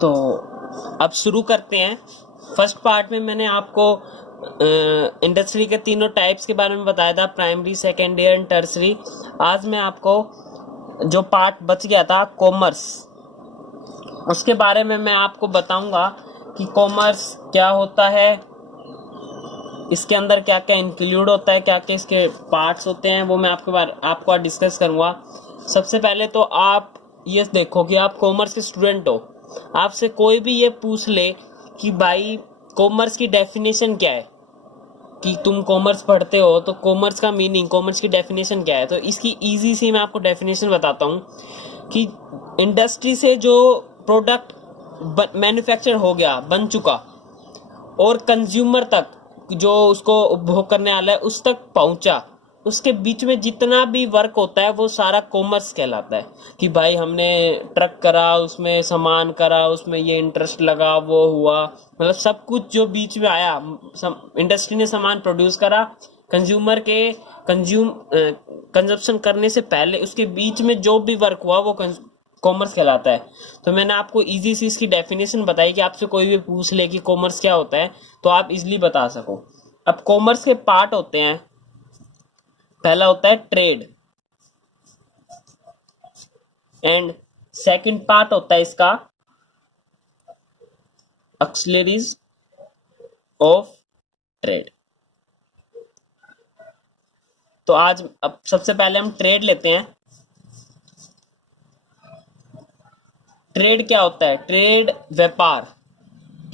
तो अब शुरू करते हैं। फर्स्ट पार्ट में मैंने आपको इंडस्ट्री के तीनों टाइप्स के बारे में बताया था, प्राइमरी, सेकेंडरी एंड टर्सरी। आज मैं आपको जो पार्ट बच गया था कॉमर्स, उसके बारे में मैं आपको बताऊंगा कि कॉमर्स क्या होता है, इसके अंदर क्या क्या इंक्लूड होता है, क्या क्या इसके पार्ट्स होते हैं, वो मैं आपको आज डिस्कस करूंगा। सबसे पहले तो आप ये देखो कि आप कॉमर्स के स्टूडेंट हो। आपसे कोई भी ये पूछ ले कि भाई कॉमर्स की डेफिनेशन क्या है, कि तुम कॉमर्स पढ़ते हो तो कॉमर्स का मीनिंग, कॉमर्स की डेफिनेशन क्या है, तो इसकी इजी सी मैं आपको डेफिनेशन बताता हूँ कि इंडस्ट्री से जो प्रोडक्ट मैन्युफैक्चर हो गया, बन चुका, और कंज्यूमर तक जो उसको उपभोग करने वाला है उस तक पहुंचा, उसके बीच में जितना भी वर्क होता है वो सारा कॉमर्स कहलाता है। कि भाई हमने ट्रक करा, उसमें सामान करा, उसमें ये इंटरेस्ट लगा, वो हुआ, मतलब सब कुछ जो बीच में आया, इंडस्ट्री ने सामान प्रोड्यूस करा, कंज्यूमर के कंजप्शन करने से पहले उसके बीच में जो भी वर्क हुआ वो कॉमर्स कहलाता है। तो मैंने आपको इजी सी इसकी डेफिनेशन बताई कि आपसे कोई भी पूछ ले कि कॉमर्स क्या होता है तो आप इजीली बता सको। अब कॉमर्स के पार्ट होते हैं, पहला होता है ट्रेड, एंड सेकंड पार्ट होता है इसका ऑक्सिलरीज ऑफ ट्रेड। तो आज अब सबसे पहले हम ट्रेड लेते हैं। ट्रेड क्या होता है? ट्रेड व्यापार,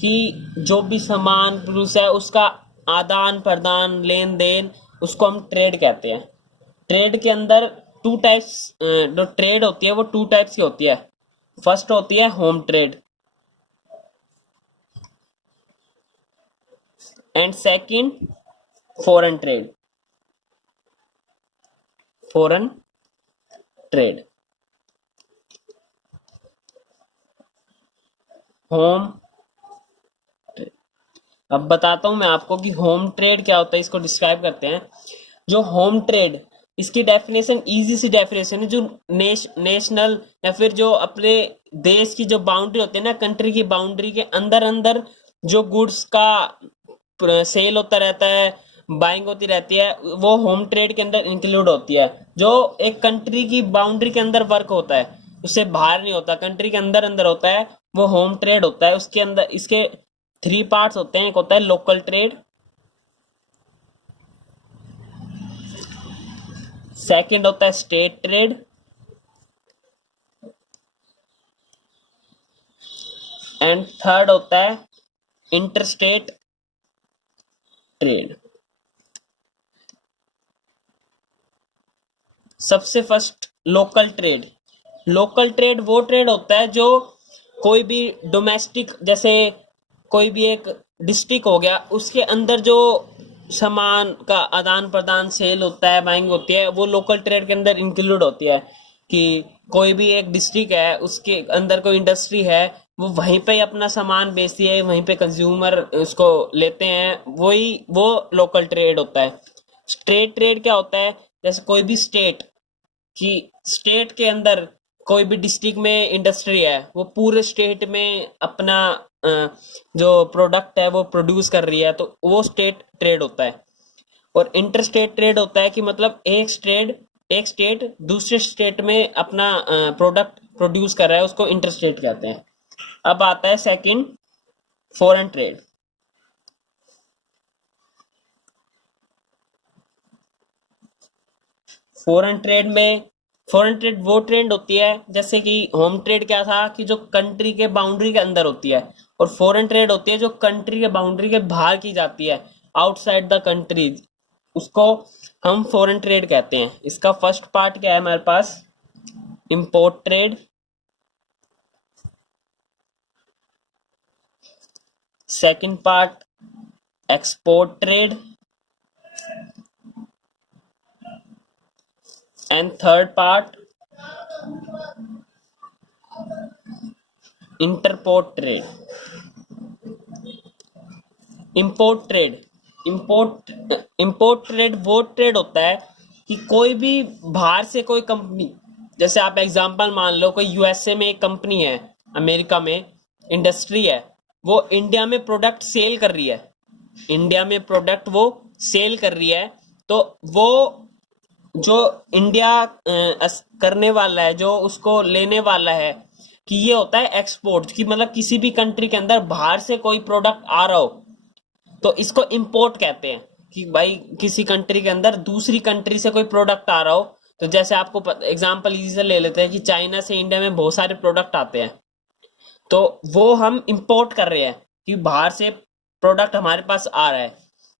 कि जो भी सामान प्रोड्यूस है उसका आदान प्रदान, लेन देन, उसको हम ट्रेड कहते हैं। ट्रेड के अंदर टू टाइप्स, जो ट्रेड होती है वो टू टाइप्स की होती है। फर्स्ट होती है home trade and second foreign trade. Foreign trade, home. अब बताता हूं मैं आपको कि होम ट्रेड क्या होता है, इसको डिस्क्राइब करते हैं। जो होम ट्रेड, इसकी डेफिनेशन इजी सी डेफिनेशन है। जो नेशनल या फिर जो अपने देश की जो बाउंड्री होती है ना, कंट्री की बाउंड्री के अंदर अंदर जो गुड्स का सेल होता रहता है, बाइंग होती रहती है, वो होम ट्रेड के अंदर इंक्लूड होती है। जो एक कंट्री की बाउंड्री के अंदर वर्क होता है, उससे बाहर नहीं होता, कंट्री के अंदर अंदर होता है, वो होम ट्रेड होता है। उसके अंदर इसके थ्री पार्ट्स होते हैं। एक होता है लोकल ट्रेड, सेकंड होता है स्टेट ट्रेड, एंड थर्ड होता है इंटरस्टेट ट्रेड। सबसे first local trade. Local trade वो ट्रेड होता है जो कोई भी डोमेस्टिक, जैसे कोई भी एक डिस्ट्रिक्ट हो गया, उसके अंदर जो सामान का आदान प्रदान, सेल होता है, बाइंग होती है, वो लोकल ट्रेड के अंदर इंक्लूड होती है। कि कोई भी एक डिस्ट्रिक्ट है, उसके अंदर कोई इंडस्ट्री है, वो वहीं पे अपना सामान बेचती है, वहीं पे कंज्यूमर उसको लेते हैं, वही वो लोकल ट्रेड होता है। स्टेट ट्रेड क्या होता है? जैसे कोई भी स्टेट, कि स्टेट के अंदर कोई भी डिस्ट्रिक्ट में इंडस्ट्री है, वो पूरे स्टेट में अपना जो प्रोडक्ट है वो प्रोड्यूस कर रही है, तो वो स्टेट ट्रेड होता है। और इंटर स्टेट ट्रेड होता है कि मतलब एक स्टेट दूसरे स्टेट में अपना प्रोडक्ट प्रोड्यूस कर रहा है, उसको इंटर स्टेट कहते हैं। अब आता है second, foreign trade. Foreign trade में, फॉरेन ट्रेड वो ट्रेड होती है, जैसे कि होम ट्रेड क्या था कि जो कंट्री के बाउंड्री के अंदर होती है, और फॉरेन ट्रेड होती है जो कंट्री के बाउंड्री के बाहर की जाती है, आउटसाइड द कंट्री, उसको हम फॉरेन ट्रेड कहते हैं। इसका फर्स्ट पार्ट क्या है हमारे पास? Import trade, second part export trade, and third part entrepot trade. Import trade, import trade वो ट्रेड होता है कि कोई भी बाहर से कोई कंपनी, जैसे आप एग्जांपल मान लो कोई यूएसए में एक कंपनी है, अमेरिका में इंडस्ट्री है, वो इंडिया में प्रोडक्ट सेल कर रही है, इंडिया में प्रोडक्ट वो सेल कर रही है, तो वो जो इंडिया करने वाला है, जो उसको लेने वाला है, कि ये होता है एक्सपोर्ट, की मतलब किसी भी कंट्री के अंदर बाहर से कोई प्रोडक्ट आ रहा हो तो इसको इंपोर्ट कहते हैं, कि भाई किसी कंट्री के अंदर दूसरी कंट्री से कोई प्रोडक्ट आ रहा हो। तो जैसे आपको एग्जांपल इजी से ले लेते हैं कि चाइना से इंडिया में बहुत सारे प्रोडक्ट आते हैं, तो वो हम इंपोर्ट कर रहे हैं कि बाहर से प्रोडक्ट हमारे पास आ रहा है।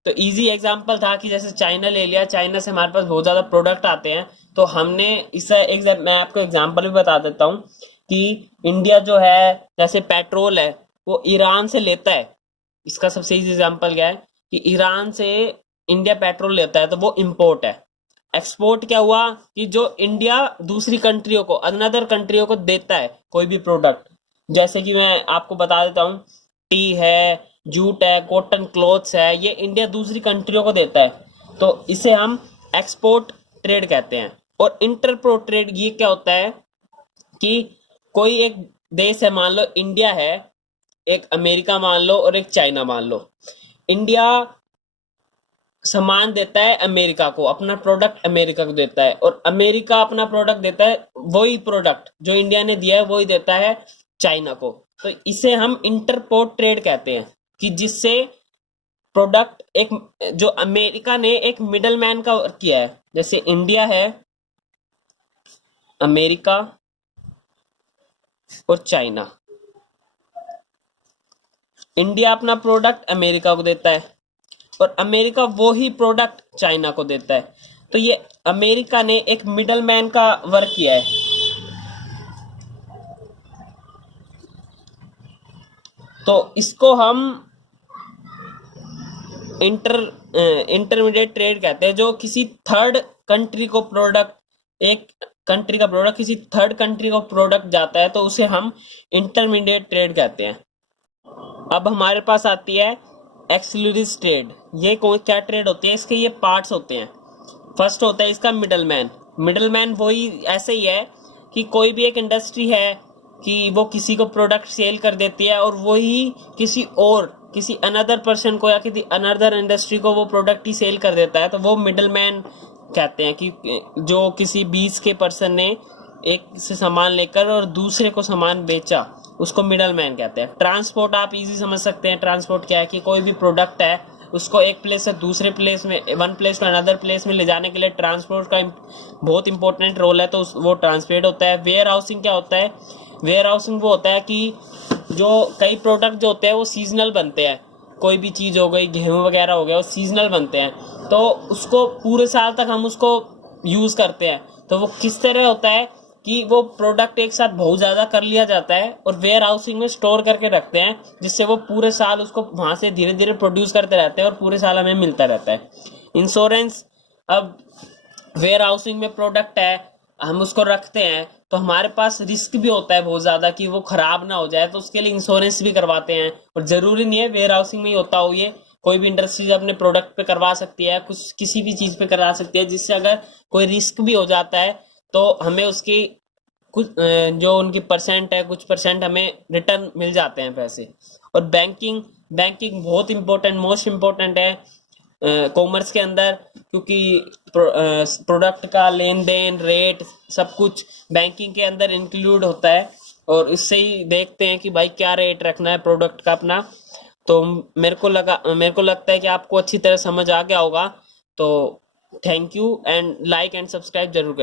तो इजी एग्जांपल था कि जैसे चाइना ले लिया, चाइना से हमारे पास बहुत ज़्यादा प्रोडक्ट आते हैं, तो हमने इससे एक मैं आपको एग्जांपल भी बता देता हूँ कि इंडिया जो है जैसे पेट्रोल है वो ईरान से लेता है, इसका सबसे इजी एग्जांपल क्या है कि ईरान से इंडिया पेट्रोल लेता है, तो वो इम्पोर्ट है। एक्सपोर्ट क्या हुआ कि जो इंडिया दूसरी कंट्रियों को, अनदर कंट्रियों को देता है कोई भी प्रोडक्ट, जैसे कि मैं आपको बता देता हूँ, टी है, जूट है, कॉटन क्लॉथ्स है, ये इंडिया दूसरी कंट्रियों को देता है, तो इसे हम एक्सपोर्ट ट्रेड कहते हैं। और इंटरपोर्ट ट्रेड ये क्या होता है कि कोई एक देश है, मान लो इंडिया है, एक अमेरिका मान लो और एक चाइना मान लो, इंडिया सामान देता है अमेरिका को, अपना प्रोडक्ट अमेरिका को देता है, और अमेरिका अपना प्रोडक्ट देता है, वही प्रोडक्ट जो इंडिया ने दिया है वही देता है चाइना को। तो इसे हम इंटरपोर्ट ट्रेड कहते हैं, कि जिससे प्रोडक्ट एक, जो अमेरिका ने एक मिडल मैन का वर्क किया है, जैसे इंडिया है, अमेरिका और चाइना, इंडिया अपना प्रोडक्ट अमेरिका को देता है और अमेरिका वो ही प्रोडक्ट चाइना को देता है। तो ये अमेरिका ने एक मिडल मैन का वर्क किया है। तो इसको हम इंटरमीडिएट ट्रेड कहते हैं, जो किसी थर्ड कंट्री को प्रोडक्ट, एक कंट्री का प्रोडक्ट किसी थर्ड कंट्री को प्रोडक्ट जाता है, तो उसे हम इंटरमीडिएट ट्रेड कहते हैं। अब हमारे पास आती है एक्सक्लूसिव ट्रेड। ये क्या ट्रेड होती है, इसके ये पार्ट्स होते हैं। फर्स्ट होता है इसका मिडल मैन। मिडल मैन वही ऐसे ही है कि कोई भी एक इंडस्ट्री है कि वो किसी को प्रोडक्ट सेल कर देती है और वही किसी अनदर पर्सन को या किसी अनदर इंडस्ट्री को वो प्रोडक्ट ही सेल कर देता है, तो वो मिडल मैन कहते हैं। कि जो किसी बीच के पर्सन ने एक से सामान लेकर और दूसरे को सामान बेचा, उसको मिडल मैन कहते हैं। ट्रांसपोर्ट आप इजी समझ सकते हैं, ट्रांसपोर्ट क्या है कि कोई भी प्रोडक्ट है उसको एक प्लेस से दूसरे प्लेस में, one place to another place में ले जाने के लिए ट्रांसपोर्ट का बहुत इंपॉर्टेंट रोल है, तो वो ट्रांसपोर्ट होता है। वेयर हाउसिंग क्या होता है, वेयर हाउसिंग वो होता है कि जो कई प्रोडक्ट जो होते हैं वो सीजनल बनते हैं, कोई भी चीज़ हो गई, गेहूँ वगैरह हो गया, वो सीजनल बनते हैं, तो उसको पूरे साल तक हम उसको यूज़ करते हैं। तो वो किस तरह होता है कि वो प्रोडक्ट एक साथ बहुत ज़्यादा कर लिया जाता है और वेयर हाउसिंग में स्टोर करके रखते हैं, जिससे वो पूरे साल उसको वहाँ से धीरे धीरे प्रोड्यूस करते रहते हैं और पूरे साल हमें मिलता रहता है। इंश्योरेंस, अब वेयर हाउसिंग में प्रोडक्ट है, हम उसको रखते हैं, तो हमारे पास रिस्क भी होता है बहुत ज़्यादा कि वो ख़राब ना हो जाए, तो उसके लिए इंश्योरेंस भी करवाते हैं। और ज़रूरी नहीं है वेयर हाउसिंग में ही होता हो, ये कोई भी इंडस्ट्रीज अपने प्रोडक्ट पे करवा सकती है, कुछ किसी भी चीज़ पे करवा सकती है, जिससे अगर कोई रिस्क भी हो जाता है तो हमें उसकी कुछ जो उनकी परसेंट है, कुछ परसेंट हमें रिटर्न मिल जाते हैं पैसे। और बैंकिंग बहुत इंपॉर्टेंट, मोस्ट इम्पोर्टेंट है कॉमर्स के अंदर, क्योंकि प्रोडक्ट का लेन देन, रेट, सब कुछ बैंकिंग के अंदर इंक्लूड होता है, और इससे ही देखते हैं कि भाई क्या रेट रखना है प्रोडक्ट का अपना। तो मेरे को लगता है कि आपको अच्छी तरह समझ आ गया होगा। तो thank you, and like and subscribe जरूर करें।